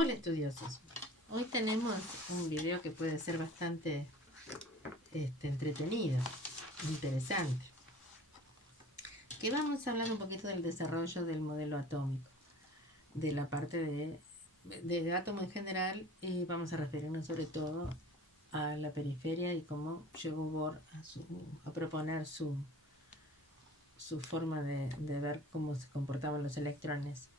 Hola estudiosos, hoy tenemos un video que puede ser bastante entretenido, interesante, que vamos a hablar un poquito del desarrollo del modelo atómico, de la parte de átomo en general, y vamos a referirnos sobre todo a la periferia y cómo llegó Bohr a proponer su forma de ver cómo se comportaban los electrones.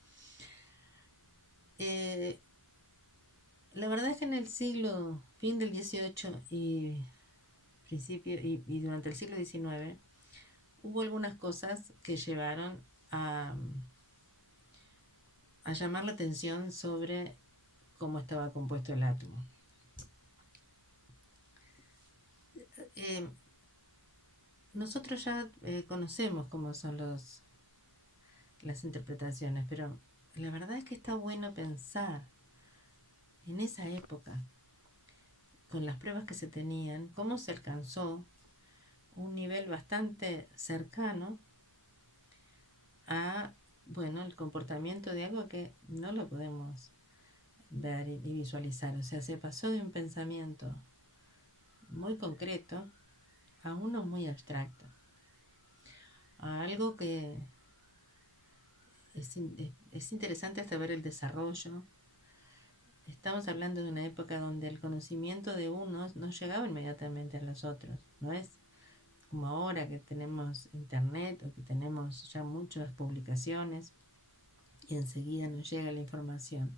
La verdad es que en el fin del 18 y principio y durante el siglo XIX hubo algunas cosas que llevaron a llamar la atención sobre cómo estaba compuesto el átomo. Eh, Nosotros ya conocemos cómo son las interpretaciones, pero la verdad es que está bueno pensar en esa época, con las pruebas que se tenían, cómo se alcanzó un nivel bastante cercano a, bueno, el comportamiento de algo que no lo podemos ver y visualizar. O sea, se pasó de un pensamiento muy concreto a uno muy abstracto, a algo que es interesante hasta ver el desarrollo. Estamos hablando de una época donde el conocimiento de unos no llegaba inmediatamente a los otros. No es como ahora que tenemos internet o que tenemos ya muchas publicaciones y enseguida nos llega la información.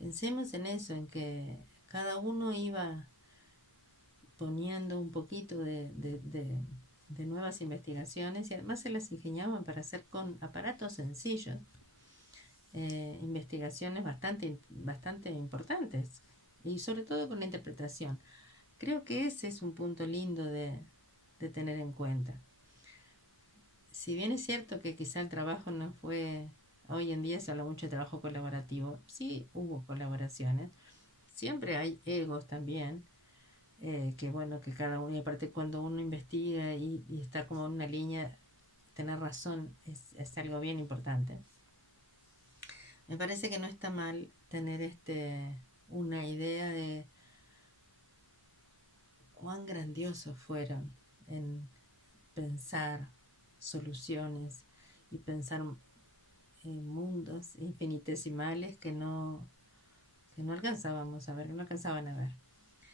Pensemos en eso, en que cada uno iba poniendo un poquito de nuevas investigaciones y además se las ingeniaban para hacer con aparatos sencillos investigaciones bastante importantes y sobre todo con la interpretación. Creo que ese es un punto lindo de tener en cuenta. Si bien es cierto que quizá el trabajo no fue, hoy en día se habla mucho de trabajo colaborativo, sí hubo colaboraciones, siempre hay egos también, que bueno, que cada uno, y aparte cuando uno investiga y está como en una línea, tener razón es algo bien importante. Me parece que no está mal tener una idea de cuán grandiosos fueron en pensar soluciones y pensar en mundos infinitesimales que no alcanzábamos a ver, no alcanzaban a ver.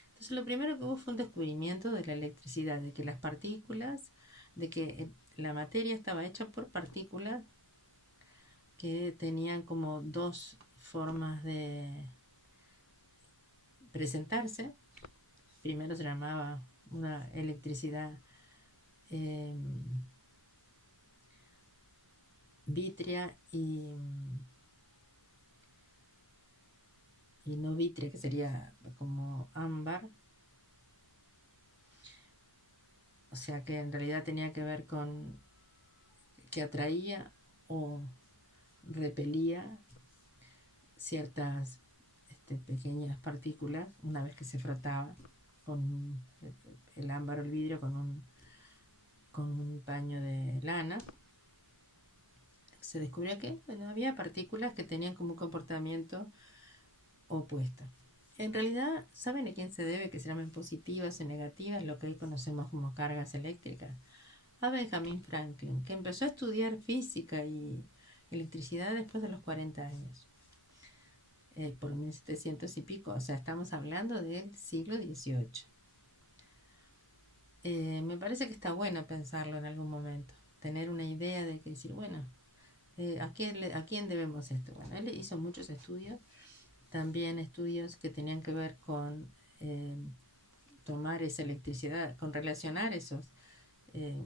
Entonces lo primero que hubo fue un descubrimiento de la electricidad, de que las partículas, de que la materia estaba hecha por partículas que tenían como dos formas de presentarse. Primero se llamaba una electricidad eh, vítrea y no vítrea, que sería como ámbar. O sea que en realidad tenía que ver con que atraía o repelía ciertas pequeñas partículas una vez que se frotaba con el ámbar o el vidrio con un paño de lana. Se descubrió que bueno, había partículas que tenían como un comportamiento opuesto. En realidad, ¿saben a quién se debe que se llamen positivas y negativas, lo que hoy conocemos como cargas eléctricas? A Benjamin Franklin, que empezó a estudiar física y electricidad después de los 40 años, por 1700 y pico, o sea, estamos hablando del siglo XVIII. Me parece que está bueno pensarlo en algún momento, tener una idea de que decir, bueno, ¿a quién debemos esto? Bueno, él hizo muchos estudios, también estudios que tenían que ver con tomar esa electricidad, con relacionar esos eh,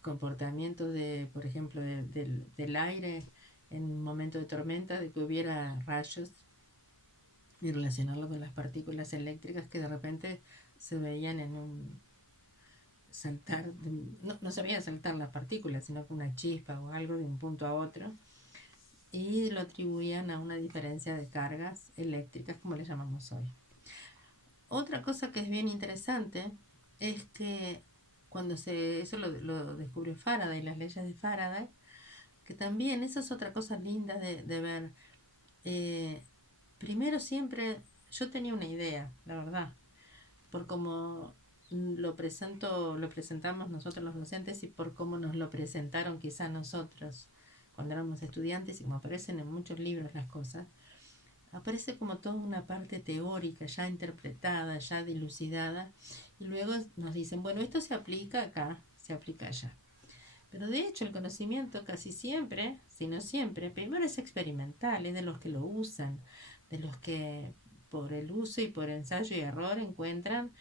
comportamientos por ejemplo, del aire en un momento de tormenta, de que hubiera rayos y relacionarlo con las partículas eléctricas que de repente se veían en un saltar, no se veían saltar las partículas, sino que una chispa o algo de un punto a otro, y lo atribuían a una diferencia de cargas eléctricas, como le llamamos hoy. Otra cosa que es bien interesante es que eso lo descubrió Faraday, las leyes de Faraday, que también esa es otra cosa linda de ver. Eh, Primero siempre, yo tenía una idea, la verdad, por cómo lo presentamos nosotros los docentes y por cómo nos lo presentaron quizá nosotros cuando éramos estudiantes y como aparecen en muchos libros las cosas, aparece como toda una parte teórica ya interpretada, ya dilucidada y luego nos dicen, bueno, esto se aplica acá, se aplica allá. Pero de hecho el conocimiento casi siempre, si no siempre, primero es experimental, es de los que lo usan, de los que por el uso y por ensayo y error encuentran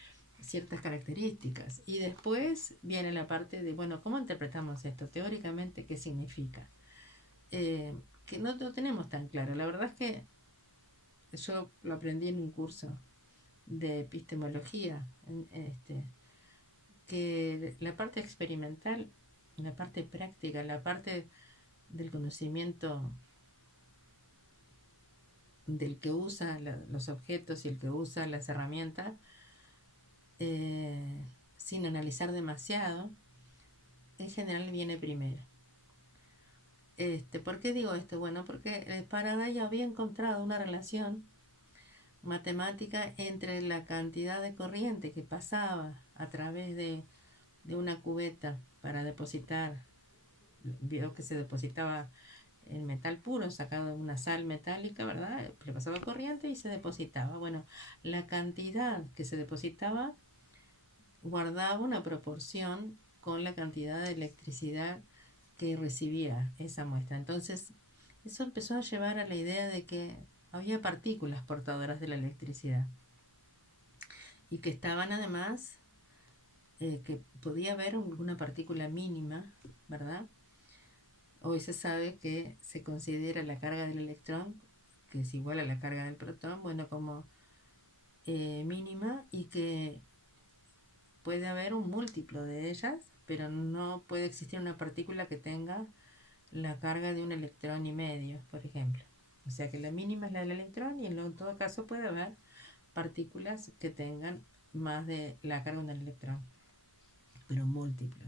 ciertas características. Y después viene la parte de, bueno, ¿cómo interpretamos esto? Teóricamente, ¿qué significa? Que no lo tenemos tan claro. La verdad es que yo lo aprendí en un curso de epistemología, que la parte experimental, la parte práctica, la parte del conocimiento del que usa los objetos y el que usa las herramientas, eh, sin analizar demasiado, en general viene primero. ¿Por qué digo esto? Bueno, porque Faraday había encontrado una relación matemática entre la cantidad de corriente que pasaba a través de una cubeta para depositar, vio que se depositaba el metal puro sacado de una sal metálica, ¿verdad? Le pasaba corriente y se depositaba. Bueno, la cantidad que se depositaba guardaba una proporción con la cantidad de electricidad que recibía esa muestra. Entonces, eso empezó a llevar a la idea de que había partículas portadoras de la electricidad y que estaban además, que podía haber alguna partícula mínima, ¿verdad? Hoy se sabe que se considera la carga del electrón, que es igual a la carga del protón, bueno, como mínima y que puede haber un múltiplo de ellas, pero no puede existir una partícula que tenga la carga de un electrón y medio, por ejemplo. O sea que la mínima es la del electrón y en todo caso puede haber partículas que tengan más de la carga de un electrón, pero múltiplo.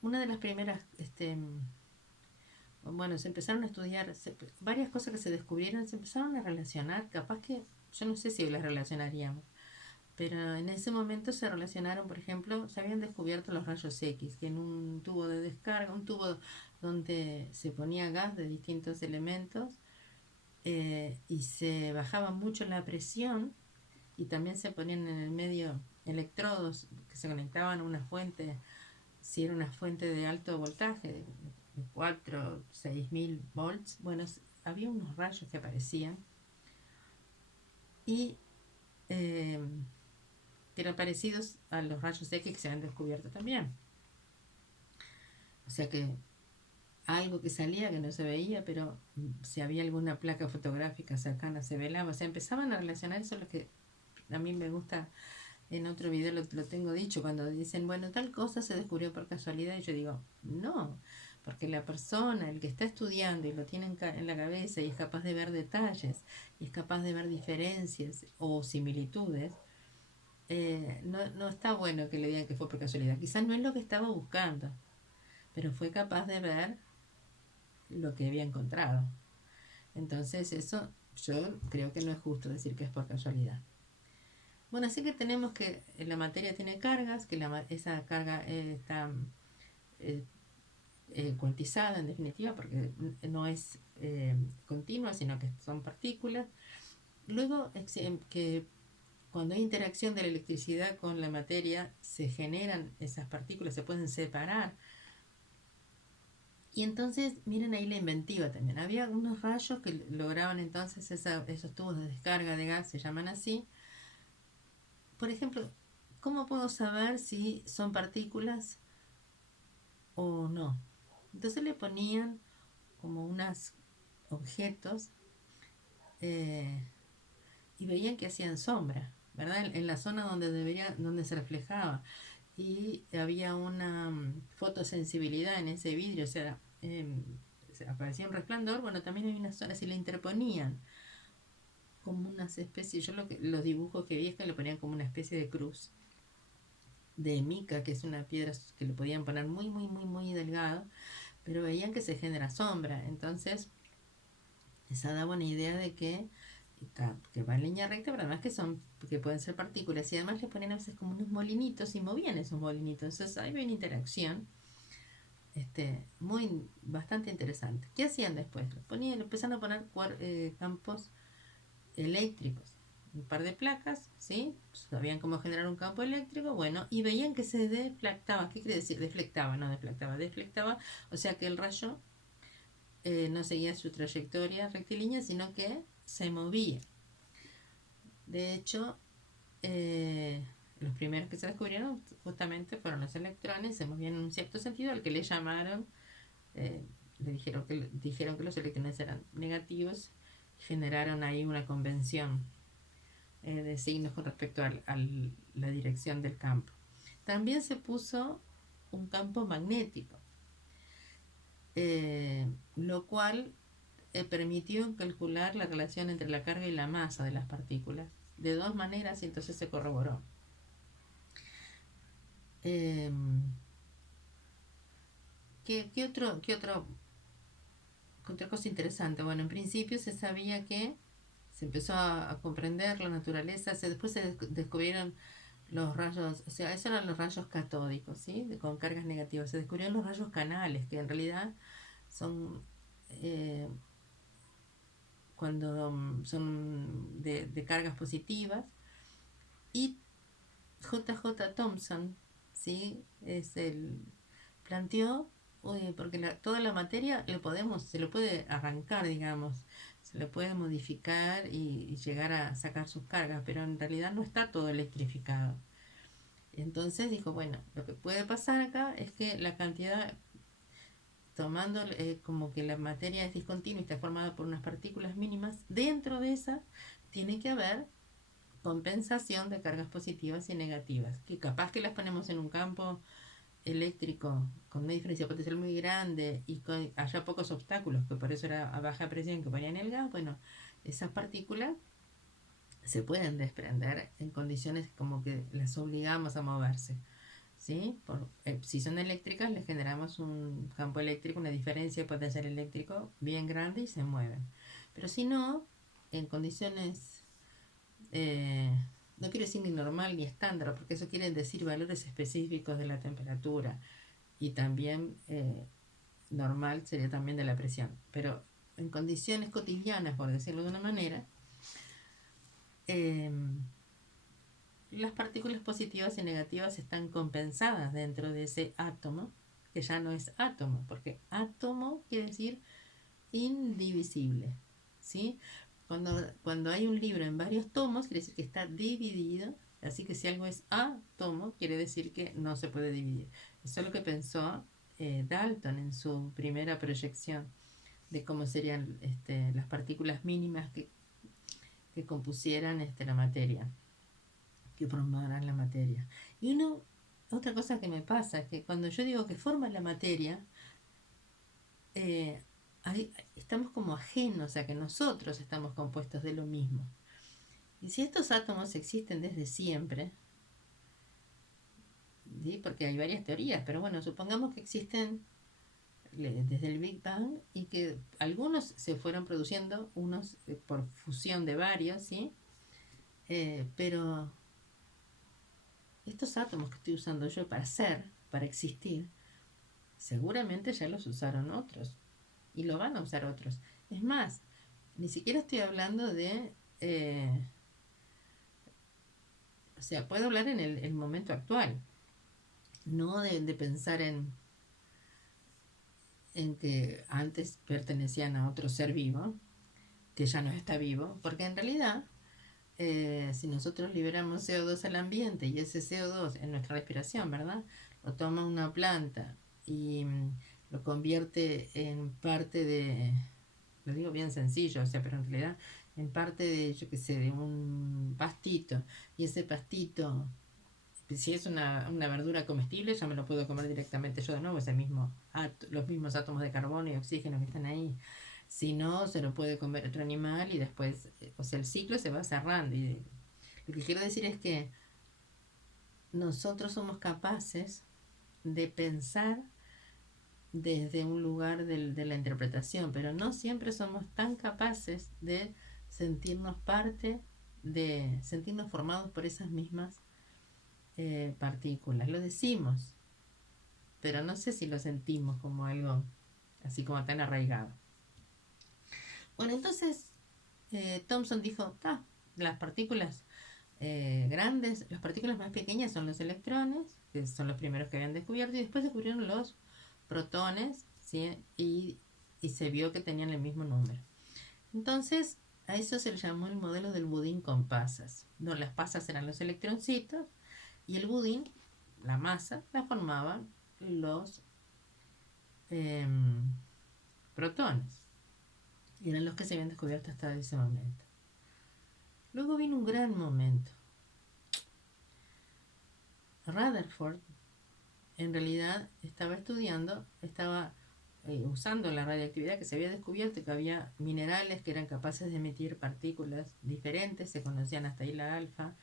Una de las primeras, bueno, se empezaron a estudiar varias cosas que se descubrieron, se empezaron a relacionar, capaz que yo no sé si las relacionaríamos, pero en ese momento se relacionaron, por ejemplo, se habían descubierto los rayos X, que en un tubo de descarga, un tubo donde se ponía gas de distintos elementos y se bajaba mucho la presión y también se ponían en el medio electrodos que se conectaban a una fuente, si era una fuente de alto voltaje, de 4, 6.000 volts, bueno, había unos rayos que aparecían y eh, que eran parecidos a los rayos X que se han descubierto también. O sea que algo que salía que no se veía, pero si había alguna placa fotográfica cercana se velaba. O sea, empezaban a relacionar eso, lo que a mí me gusta. En otro video lo tengo dicho, cuando dicen, bueno, tal cosa se descubrió por casualidad, y yo digo, no, porque la persona, el que está estudiando y lo tiene en la cabeza y es capaz de ver detalles, y es capaz de ver diferencias o similitudes, no está bueno que le digan que fue por casualidad. Quizás no es lo que estaba buscando, pero fue capaz de ver lo que había encontrado. Entonces eso yo creo que no es justo decir que es por casualidad. Bueno, así que tenemos que la materia tiene cargas, que esa carga está eh, cuantizada en definitiva, porque no es continua, sino que son partículas. Luego, que cuando hay interacción de la electricidad con la materia, se generan esas partículas, se pueden separar. Y entonces, miren ahí la inventiva también. Había unos rayos que lograban entonces esos tubos de descarga de gas, se llaman así. Por ejemplo, ¿cómo puedo saber si son partículas o no? Entonces le ponían como unos objetos eh, y veían que hacían sombra, ¿verdad? En la zona donde se reflejaba. Y había una fotosensibilidad en ese vidrio, o sea, aparecía un resplandor, bueno, también hay unas zonas y le interponían como unas especies, yo los dibujos que vi es que le ponían como una especie de cruz de mica, que es una piedra que le podían poner muy, muy, muy, muy delgado, pero veían que se genera sombra. Entonces, esa daba una idea de que va en línea recta, pero además que pueden ser partículas, y además le ponían a veces como unos molinitos y movían esos molinitos. Entonces ahí había una interacción bastante interesante. ¿Qué hacían después? Empezaron a poner campos eléctricos, un par de placas, ¿sí? Sabían cómo generar un campo eléctrico, bueno, y veían que se deflectaba. ¿Qué quiere decir? Deflectaba, no deflectaba, deflectaba, o sea que el rayo no seguía su trayectoria rectilínea, sino que se movía. De hecho, los primeros que se descubrieron justamente fueron los electrones, se movían en un cierto sentido, al que le llamaron, eh, dijeron que los electrones eran negativos, generaron ahí una convención de signos con respecto a la dirección del campo. También se puso un campo magnético, lo cual permitió calcular la relación entre la carga y la masa de las partículas de dos maneras, y entonces se corroboró. Eh, ¿Qué otra cosa interesante? Bueno, en principio se sabía que se empezó a comprender la naturaleza, después se descubrieron los rayos, o sea, esos eran los rayos catódicos, ¿sí? Con cargas negativas. Se descubrieron los rayos canales, que en realidad son eh, cuando son de cargas positivas. Y J. J. Thomson, ¿sí? Planteó, porque toda la materia se lo puede arrancar, digamos, se le puede modificar y llegar a sacar sus cargas, pero en realidad no está todo electrificado. Entonces dijo, bueno, lo que puede pasar acá es que la cantidad, tomando como que la materia es discontinua y está formada por unas partículas mínimas, dentro de esa tiene que haber compensación de cargas positivas y negativas, que capaz que las ponemos en un campo eléctrico con una diferencia potencial muy grande y haya pocos obstáculos, que por eso era a baja presión que ponían el gas, bueno, esas partículas se pueden desprender en condiciones como que las obligamos a moverse. ¿Sí? Si son eléctricas, les generamos un campo eléctrico, una diferencia de potencial eléctrico bien grande y se mueven. Pero si no, en condiciones, eh, no quiero decir ni normal ni estándar, porque eso quiere decir valores específicos de la temperatura y también normal sería también de la presión. Pero en condiciones cotidianas, por decirlo de una manera, eh, las partículas positivas y negativas están compensadas dentro de ese átomo, que ya no es átomo, porque átomo quiere decir indivisible, ¿sí? Cuando hay un libro en varios tomos, quiere decir que está dividido, así que si algo es átomo, quiere decir que no se puede dividir. Eso es lo que pensó Dalton en su primera proyección de cómo serían las partículas mínimas que compusieran la materia, que formarán la materia. Y otra cosa que me pasa es que cuando yo digo que forma la materia, eh, estamos como ajenos a que nosotros estamos compuestos de lo mismo. Y si estos átomos existen desde siempre, ¿sí? Porque hay varias teorías, pero bueno, supongamos que existen desde el Big Bang y que algunos se fueron produciendo, unos por fusión de varios, ¿sí? Pero estos átomos que estoy usando yo para existir, seguramente ya los usaron otros y lo van a usar otros. Es más, ni siquiera estoy hablando de, o sea, puedo hablar en el momento actual, no de pensar en que antes pertenecían a otro ser vivo, que ya no está vivo, porque en realidad, si nosotros liberamos CO2 al ambiente y ese CO2 en nuestra respiración, ¿verdad? Lo toma una planta y lo convierte en parte lo digo bien sencillo, o sea, pero en realidad en parte de, yo qué sé, de un pastito, y ese pastito, si es una verdura comestible, ya me lo puedo comer directamente yo de nuevo, los mismos átomos de carbono y oxígeno que están ahí. Si no, se lo puede comer otro animal y después, o sea, el ciclo se va cerrando. Y lo que quiero decir es que nosotros somos capaces de pensar desde un lugar de la interpretación, pero no siempre somos tan capaces de sentirnos parte, de sentirnos formados por esas mismas partículas. Lo decimos, pero no sé si lo sentimos como algo así como tan arraigado. Bueno, entonces Thomson dijo, las partículas grandes, las partículas más pequeñas son los electrones, que son los primeros que habían descubierto, y después descubrieron los protones, ¿sí? Y se vio que tenían el mismo número. Entonces, a eso se le llamó el modelo del budín con pasas. No, las pasas eran los electroncitos y el budín, la masa, la formaban los protones. Y eran los que se habían descubierto hasta ese momento. Luego vino un gran momento. Rutherford en realidad estaba usando la radioactividad que se había descubierto, que había minerales que eran capaces de emitir partículas diferentes, se conocían hasta ahí la alfa,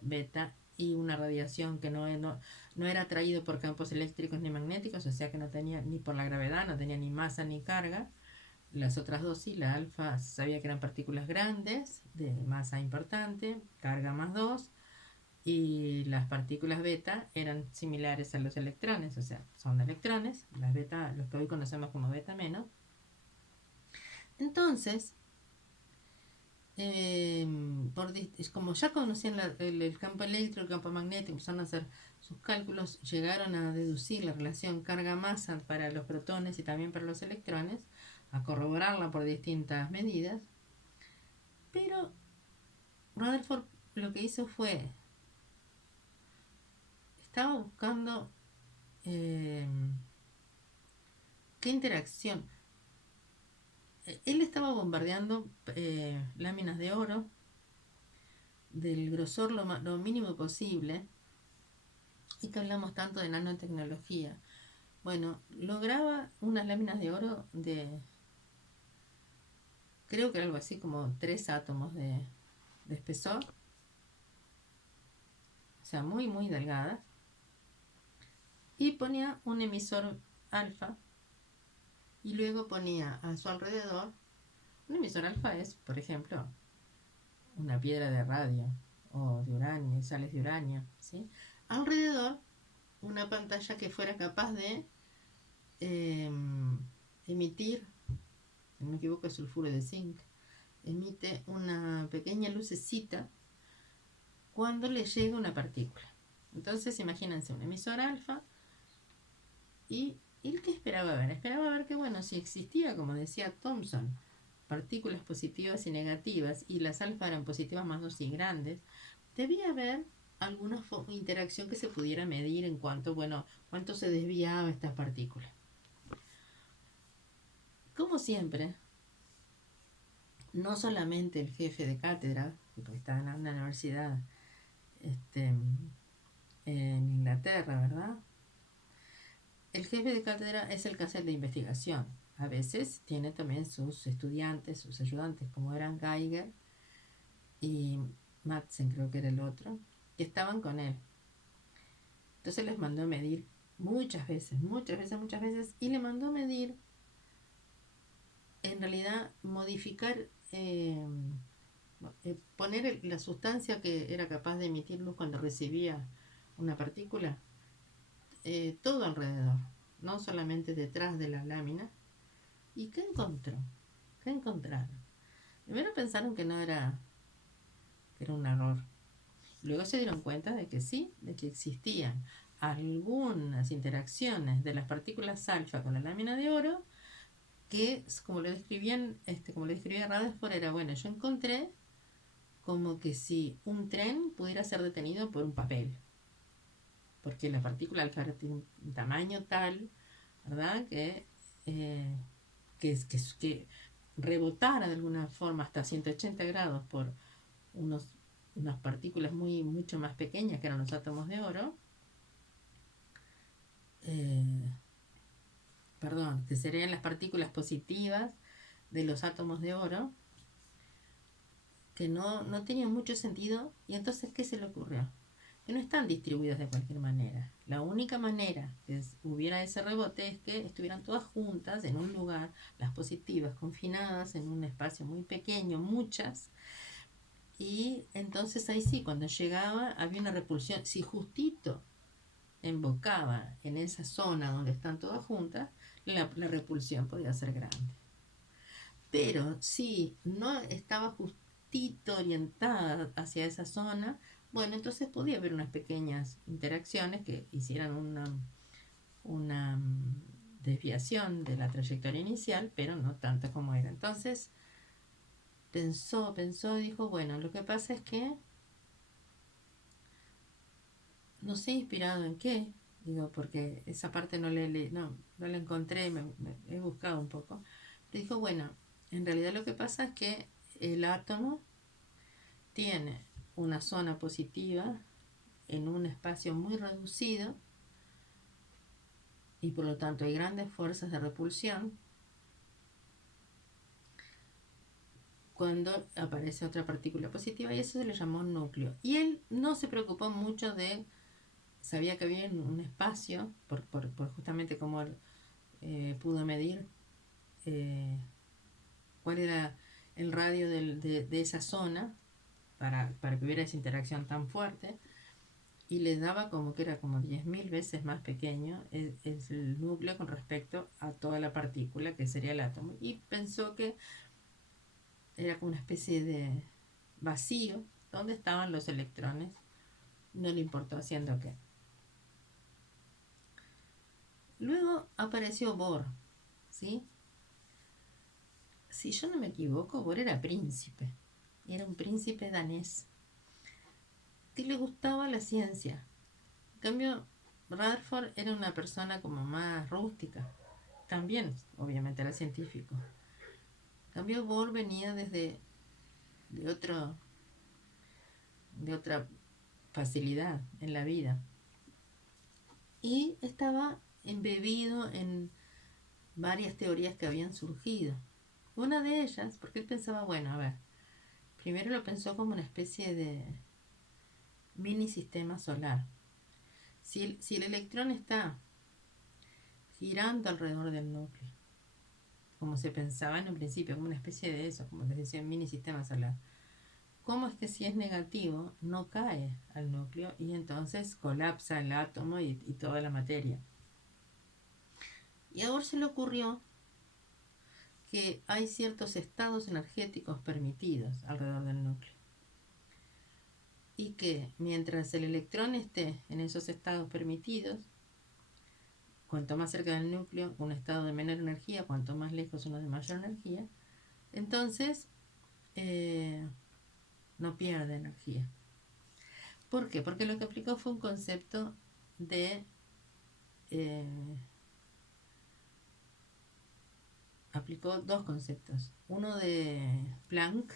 beta, y una radiación que no era atraído por campos eléctricos ni magnéticos, o sea que no tenía ni por la gravedad, no tenía ni masa ni carga. Las otras dos sí, la alfa se sabía que eran partículas grandes, de masa importante, carga más 2, y las partículas beta eran similares a los electrones, o sea, son electrones, las beta, los que hoy conocemos como beta menos. Entonces, como ya conocían el campo eléctrico, el campo magnético, empezaron a hacer sus cálculos, llegaron a deducir la relación carga-masa para los protones y también para los electrones, a corroborarla por distintas medidas, pero Rutherford lo que hizo fue, estaba buscando qué interacción. Él estaba bombardeando láminas de oro del grosor lo mínimo posible, y que hablamos tanto de nanotecnología. Bueno, lograba unas láminas de oro de, creo que algo así como 3 átomos de espesor, o sea, muy, muy delgadas, y ponía un emisor alfa, y luego ponía a su alrededor, un emisor alfa es, por ejemplo, una piedra de radio o de uranio, sales de uranio, ¿sí? Alrededor, una pantalla que fuera capaz de emitir, si no me equivoco, es sulfuro de zinc, emite una pequeña lucecita cuando le llega una partícula. Entonces, imagínense un emisor alfa, y ¿el que esperaba ver? Esperaba ver que, bueno, si existía, como decía Thomson, partículas positivas y negativas, y las alfa eran positivas más 2 y grandes, debía haber alguna interacción que se pudiera medir en cuanto, bueno, cuánto se desviaba estas partículas. Como siempre, no solamente el jefe de cátedra, porque está en una universidad en Inglaterra, ¿verdad? El jefe de cátedra es el que hace la investigación. A veces tiene también sus estudiantes, sus ayudantes, como eran Geiger y Madsen, creo que era el otro, que estaban con él. Entonces les mandó a medir muchas veces, y le mandó a medir, en realidad, modificar, poner la sustancia que era capaz de emitir luz cuando recibía una partícula, todo alrededor, no solamente detrás de la lámina. ¿Y qué encontró? ¿Qué encontraron? Primero pensaron que no era, que era un error. Luego se dieron cuenta de que sí, de que existían algunas interacciones de las partículas alfa con la lámina de oro que, como lo describían, como lo describía Rutherford, era, bueno, yo encontré como que si un tren pudiera ser detenido por un papel, porque la partícula alfa tiene un tamaño tal, ¿verdad? Que rebotara de alguna forma hasta 180 grados por unas partículas mucho más pequeñas que eran los átomos de oro, que serían las partículas positivas de los átomos de oro, que no tenían mucho sentido. Y entonces, ¿qué se le ocurrió? que no están distribuidos de cualquier manera. La única manera que hubiera ese rebote es que estuvieran todas juntas en un lugar, las positivas confinadas en un espacio muy pequeño, muchas, y entonces ahí sí, cuando llegaba había una repulsión. Si justito embocaba en esa zona donde están todas juntas, la repulsión podía ser grande. Pero si no estaba justito orientada hacia esa zona, bueno, entonces podía haber unas pequeñas interacciones que hicieran una desviación de la trayectoria inicial, pero no tanto como era. Entonces pensó y dijo, bueno, lo que pasa es que no sé inspirado en qué, digo, porque esa parte no la encontré, he buscado un poco. Pero dijo, bueno, en realidad lo que pasa es que el átomo tiene una zona positiva en un espacio muy reducido y por lo tanto hay grandes fuerzas de repulsión cuando aparece otra partícula positiva, y eso se le llamó núcleo. Y él no se preocupó mucho sabía que había un espacio, por justamente como él pudo medir cuál era el radio de esa zona para que hubiera esa interacción tan fuerte, y le daba como que era como 10.000 veces más pequeño el núcleo con respecto a toda la partícula que sería el átomo, y pensó que era como una especie de vacío donde estaban los electrones, no le importó haciendo qué. Luego apareció Bohr, ¿sí? Si yo no me equivoco, Bohr era príncipe, era un príncipe danés que le gustaba la ciencia. En cambio, Rutherford era una persona como más rústica, también obviamente era científico. En cambio, Bohr venía de otro, de otra facilidad en la vida y estaba embebido en varias teorías que habían surgido. Una de ellas, porque él pensaba, bueno, a ver, primero lo pensó como una especie de mini sistema solar. Si el electrón está girando alrededor del núcleo, como se pensaba en un principio, como una especie de eso, como les decía, un mini sistema solar, ¿cómo es que si es negativo no cae al núcleo y entonces colapsa el átomo y toda la materia? Y ahora se le ocurrió que hay ciertos estados energéticos permitidos alrededor del núcleo, y que mientras el electrón esté en esos estados permitidos, cuanto más cerca del núcleo, un estado de menor energía, cuanto más lejos uno de mayor energía, entonces no pierde energía. ¿Por qué? Porque lo que aplicó fue un concepto de... eh, aplicó dos conceptos. Uno de Planck,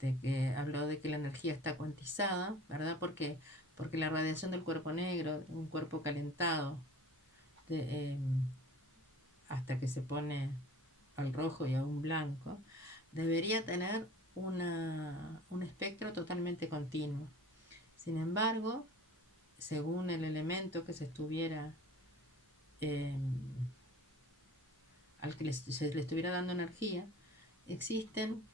que habló de que la energía está cuantizada, ¿verdad? Porque la radiación del cuerpo negro, un cuerpo calentado, de, hasta que se pone al rojo y a un blanco, debería tener un espectro totalmente continuo. Sin embargo, según el elemento que se estuviera al que se le estuviera dando energía, existen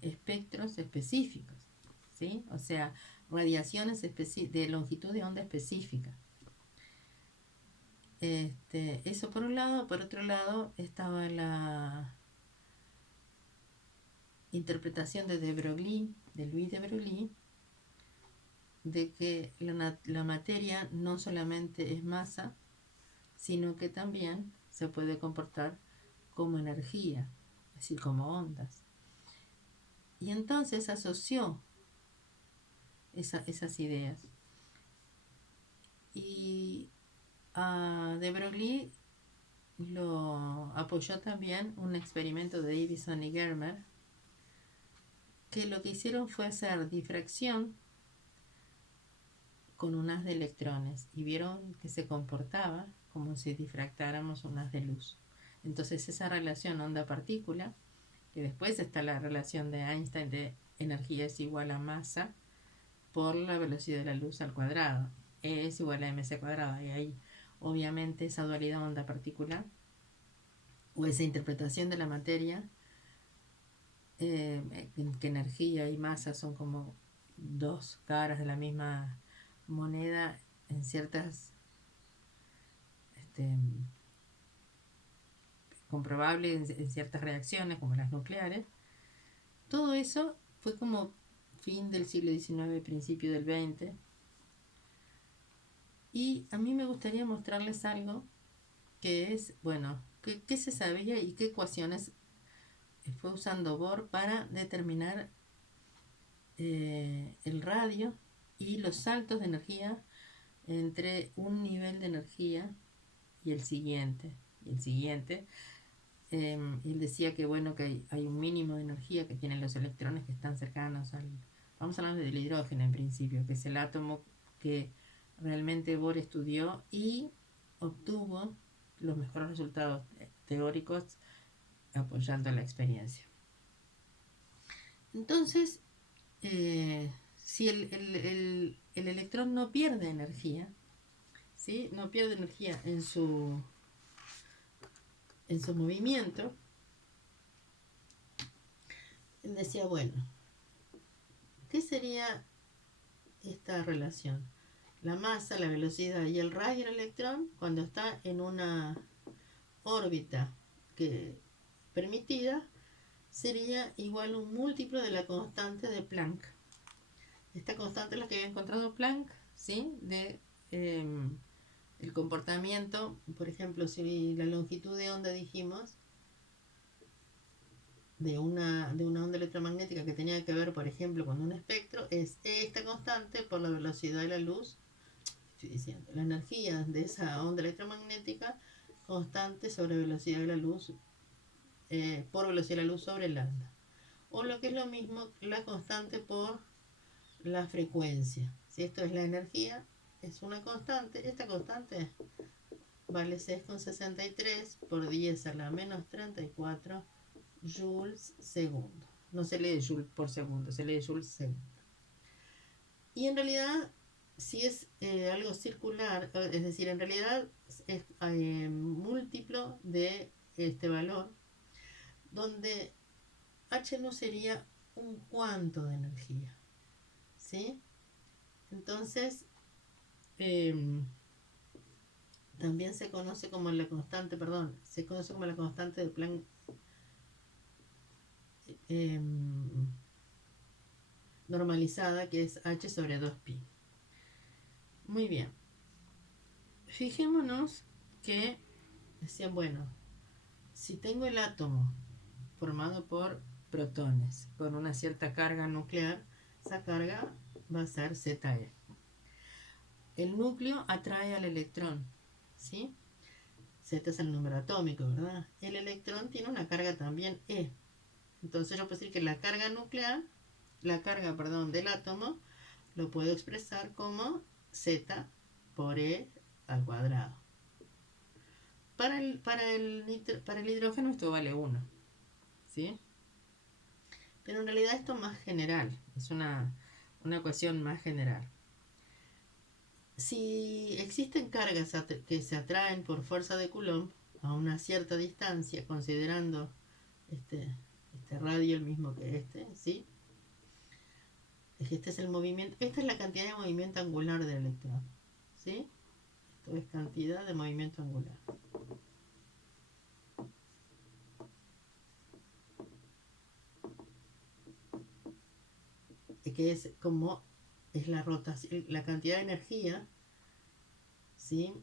espectros específicos, ¿sí? O sea, radiaciones de longitud de onda específica. Eso por un lado. Por otro lado estaba la interpretación de Louis de Broglie, de que la materia no solamente es masa, sino que también se puede comportar como energía, es decir, como ondas. Y entonces asoció esas ideas. Y a de Broglie lo apoyó también un experimento de Davison y Germer, que lo que hicieron fue hacer difracción con un haz de electrones y vieron que se comportaba como si difractáramos un haz de luz. Entonces esa relación onda-partícula, que después está la relación de Einstein de energía es igual a masa por la velocidad de la luz al cuadrado. E es igual a mc cuadrado. Y ahí, obviamente, esa dualidad onda-partícula o esa interpretación de la materia, que energía y masa son como dos caras de la misma moneda en ciertas este, comprobables en ciertas reacciones como las nucleares. Todo eso fue como fin del siglo XIX, principio del XX. Y a mí me gustaría mostrarles algo que es, bueno, qué se sabía y qué ecuaciones fue usando Bohr para determinar el radio y los saltos de energía entre un nivel de energía y el siguiente. Y el siguiente. Él decía que bueno, que hay un mínimo de energía que tienen los electrones que están cercanos al... Vamos hablando del hidrógeno en principio, que es el átomo que realmente Bohr estudió y obtuvo los mejores resultados teóricos apoyando la experiencia. Entonces, si el electrón no pierde energía, ¿sí? No pierde energía en su movimiento, él decía, bueno, ¿qué sería esta relación? La masa, la velocidad y el radio del electrón cuando está en una órbita permitida sería igual a un múltiplo de la constante de Planck. Esta constante es la que había encontrado Planck, ¿sí? De el comportamiento, por ejemplo, si la longitud de onda dijimos de una onda electromagnética que tenía que ver, por ejemplo, con un espectro, es esta constante por la velocidad de la luz. Estoy diciendo, la energía de esa onda electromagnética constante sobre velocidad de la luz, por velocidad de la luz sobre lambda. O lo que es lo mismo, la constante por la frecuencia. Si esto es la energía, es una constante. Esta constante vale 6,63 por 10 a la menos 34 joules segundo. No se lee joule por segundo, se lee joule segundo. Y en realidad, si es algo circular, es decir, en realidad es múltiplo de este valor, donde H no sería un cuanto de energía, ¿sí? Entonces, también se conoce como la constante, se conoce como la constante de Planck normalizada, que es H sobre 2pi. Muy bien. Fijémonos que decían, bueno, si tengo el átomo formado por protones con una cierta carga nuclear, esa carga va a ser Ze. El núcleo atrae al electrón, ¿sí? Z es el número atómico, ¿verdad? El electrón tiene una carga también E. Entonces yo puedo decir que la carga nuclear, del átomo, lo puedo expresar como Z por E al cuadrado. Para el hidrógeno esto vale 1, ¿sí? Pero en realidad esto es más general, es una ecuación más general. Si existen cargas que se atraen por fuerza de Coulomb a una cierta distancia, considerando este radio el mismo que ¿sí? Este es el movimiento, esta es la cantidad de movimiento angular del electrón, ¿sí? Esto es cantidad de movimiento angular. Que es como es la rotación, la cantidad de energía, ¿sí?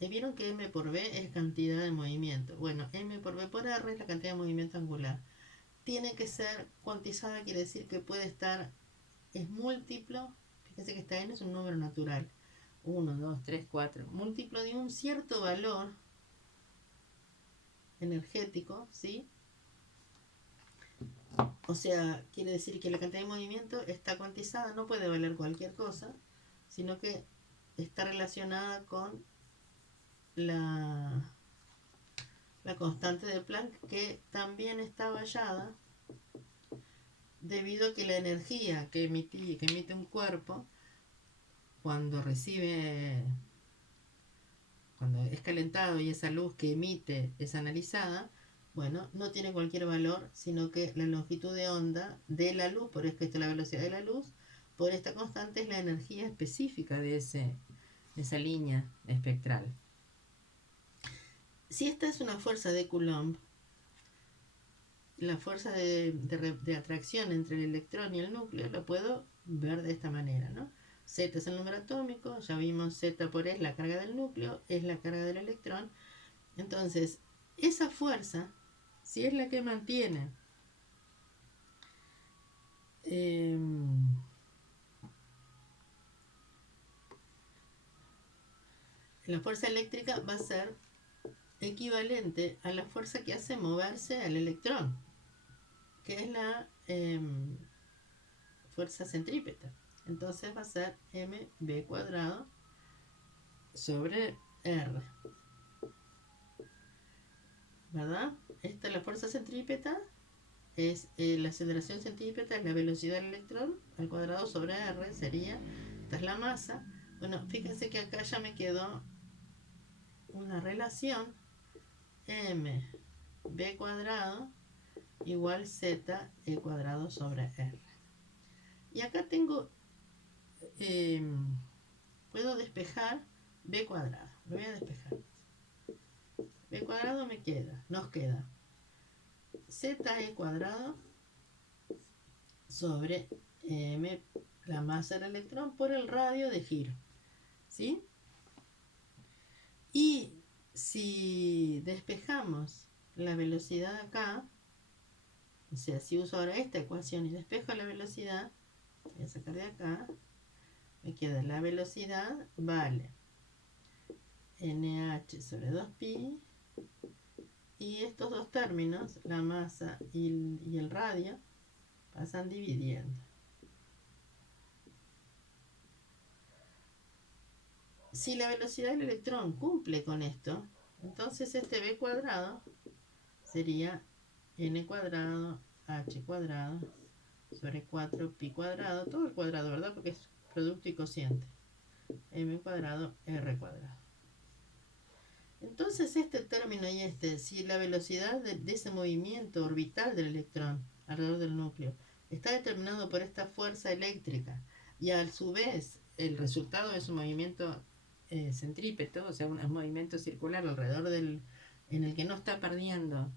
Vieron que m por b es cantidad de movimiento. Bueno, m por b por r es la cantidad de movimiento angular. Tiene que ser cuantizada, quiere decir que puede estar, es múltiplo, fíjense que esta n es un número natural, 1, 2, 3, 4, múltiplo de un cierto valor energético, ¿sí? O sea, quiere decir que la cantidad de movimiento está cuantizada, no puede valer cualquier cosa, sino que está relacionada con la constante de Planck, que también está vallada debido a que la energía que emite un cuerpo cuando cuando es calentado y esa luz que emite es analizada, bueno, no tiene cualquier valor, sino que la longitud de onda de la luz, por eso que esta es la velocidad de la luz, por esta constante es la energía específica de esa línea espectral. Si esta es una fuerza de Coulomb, la fuerza de atracción entre el electrón y el núcleo la puedo ver de esta manera, ¿no? Z es el número atómico, ya vimos Z por E es la carga del núcleo, es la carga del electrón. Entonces, esa fuerza, si es la que mantiene la fuerza eléctrica va a ser equivalente a la fuerza que hace moverse al electrón, que es la fuerza centrípeta. Entonces va a ser mv cuadrado sobre r, ¿verdad? Esta es la fuerza centrípeta, es la aceleración centrípeta, es la velocidad del electrón al cuadrado sobre r, sería, esta es la masa. Bueno, fíjense que acá ya me quedó una relación mv cuadrado igual z e cuadrado sobre r. Y acá tengo, puedo despejar b cuadrado, lo voy a despejar. B cuadrado nos queda z e cuadrado sobre m, la masa del electrón, por el radio de giro, ¿sí? Y si despejamos la velocidad acá, o sea, si uso ahora esta ecuación y despejo la velocidad, voy a sacar de acá, me queda la velocidad vale nh sobre 2pi, y estos dos términos, la masa y el radio, pasan dividiendo. Si la velocidad del electrón cumple con esto, entonces este b cuadrado sería n cuadrado h cuadrado sobre 4pi cuadrado, todo el cuadrado, ¿verdad? Porque es producto y cociente. M cuadrado r cuadrado. Entonces este término y si la velocidad de ese movimiento orbital del electrón alrededor del núcleo está determinado por esta fuerza eléctrica y a su vez el resultado de su movimiento centrípeto, o sea, un movimiento circular alrededor en el que no está perdiendo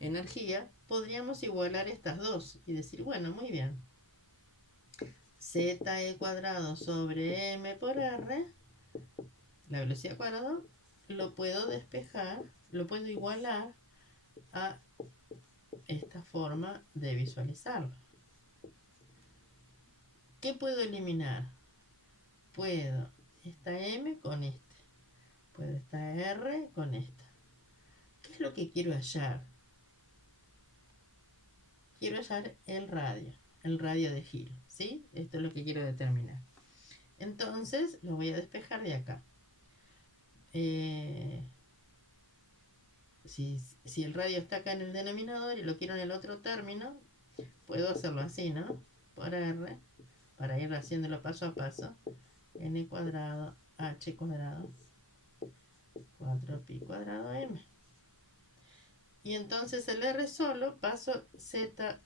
energía, podríamos igualar estas dos y decir, bueno, muy bien, z e cuadrado sobre m por r, la velocidad cuadrada, lo puedo despejar, lo puedo igualar a esta forma de visualizarlo. ¿Qué puedo eliminar? Puedo esta m con puedo esta r con esta. ¿Qué es lo que quiero hallar? Quiero hallar el radio de giro, ¿sí? Esto es lo que quiero determinar. Entonces lo voy a despejar de acá. Si el radio está acá en el denominador y lo quiero en el otro término, puedo hacerlo así, ¿no? Por r, para ir haciéndolo paso a paso, n cuadrado h cuadrado 4pi cuadrado m. Y entonces el r solo paso z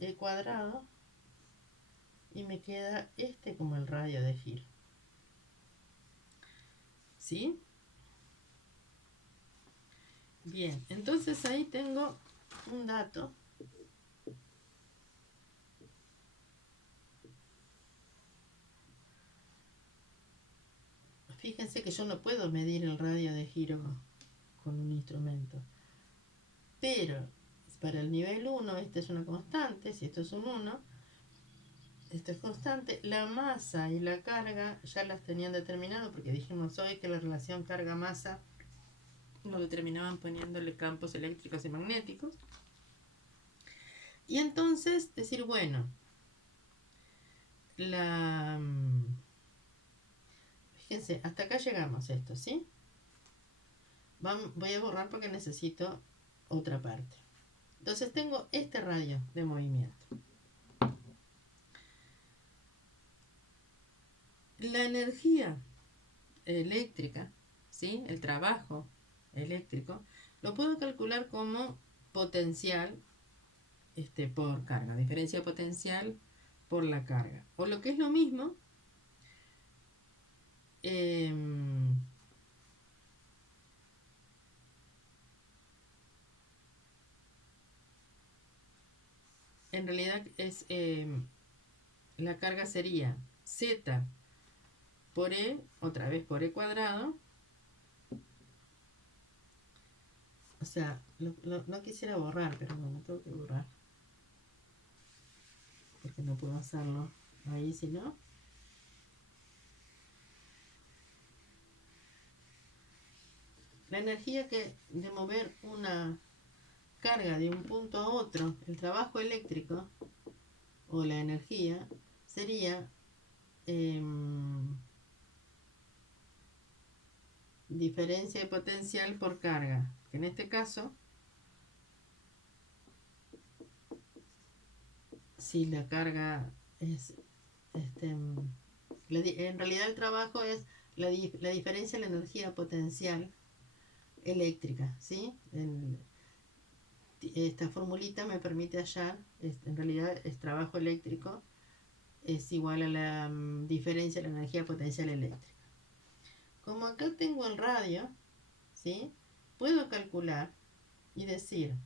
e cuadrado y me queda como el radio de giro, ¿sí? Bien, entonces ahí tengo un dato. Fíjense que yo no puedo medir el radio de giro con un instrumento, pero para el nivel 1 esta es una constante, si esto es un 1, esto es constante. La masa y la carga ya las tenían determinado, porque dijimos hoy que la relación carga-masa lo determinaban poniéndole campos eléctricos y magnéticos. Y entonces decir, bueno, fíjense, hasta acá llegamos esto, ¿sí? Voy a borrar porque necesito otra parte. Entonces tengo este radio de movimiento. La energía eléctrica, ¿sí? El trabajo eléctrico, lo puedo calcular como potencial por carga, diferencia potencial por la carga. O lo que es lo mismo, em, en realidad es la carga sería Z por E, otra vez por E cuadrado. O sea, no quisiera borrar, pero bueno, tengo que borrar. Porque no puedo hacerlo ahí, si no. La energía de mover una carga de un punto a otro, el trabajo eléctrico o la energía, sería diferencia de potencial por carga. En este caso, si la carga es, en realidad el trabajo es la diferencia de la energía potencial eléctrica, ¿sí? Esta formulita me permite hallar, en realidad es trabajo eléctrico, es igual a la diferencia de la energía potencial eléctrica. Como acá tengo el radio, ¿sí? Puedo calcular y decir,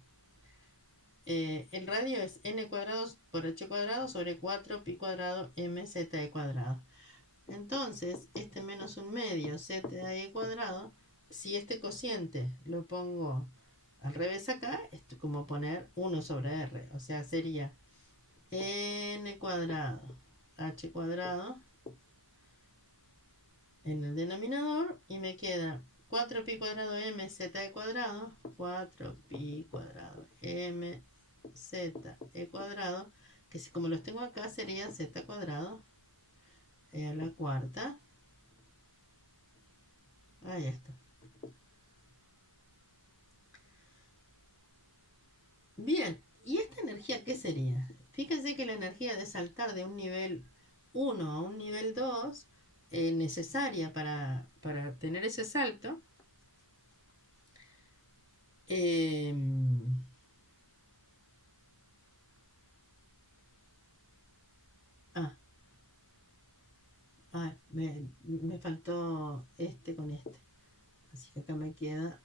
el radio es n cuadrado por h cuadrado sobre 4 pi cuadrado mz cuadrado. Entonces, este menos un medio z cuadrado, si este cociente lo pongo al revés acá, es como poner 1 sobre r, o sea, sería n cuadrado h cuadrado en el denominador y me queda 4 pi cuadrado mz cuadrado, 4 pi cuadrado mz cuadrado, que si como los tengo acá sería z cuadrado a la cuarta. Ahí está. Bien, ¿y esta energía qué sería? Fíjense que la energía de saltar de un nivel 1 a un nivel 2 necesaria para tener ese salto, eh, ah, me faltó este con este. Así que acá me queda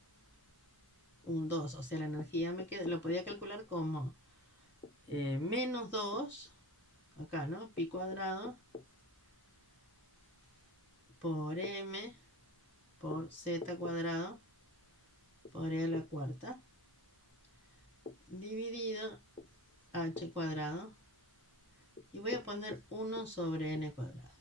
un 2, o sea, la energía me queda, lo podría calcular como menos 2, acá, ¿no? Pi cuadrado por m por z cuadrado por e a la cuarta dividido h cuadrado y voy a poner 1 sobre n cuadrado.